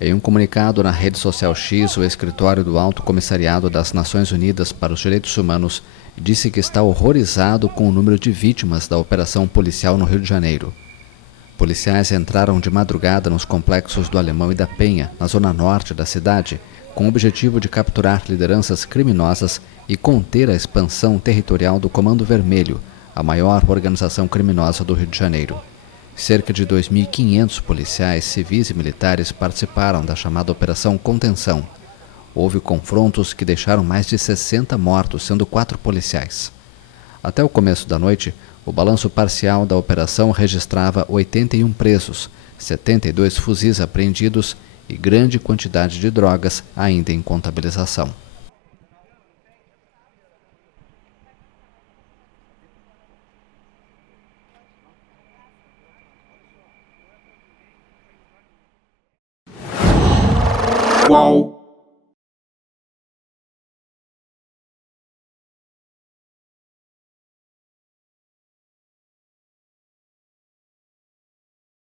Em um comunicado na rede social X, o escritório do Alto Comissariado das Nações Unidas para os Direitos Humanos disse que está horrorizado com o número de vítimas da operação policial no Rio de Janeiro. Policiais entraram de madrugada nos complexos do Alemão e da Penha, na zona norte da cidade, com o objetivo de capturar lideranças criminosas e conter a expansão territorial do Comando Vermelho, a maior organização criminosa do Rio de Janeiro. Cerca de 2.500 policiais, civis e militares participaram da chamada Operação Contenção. Houve confrontos que deixaram mais de 60 mortos, sendo 4 policiais. Até o começo da noite, o balanço parcial da operação registrava 81 presos, 72 fuzis apreendidos e grande quantidade de drogas ainda em contabilização. Uau!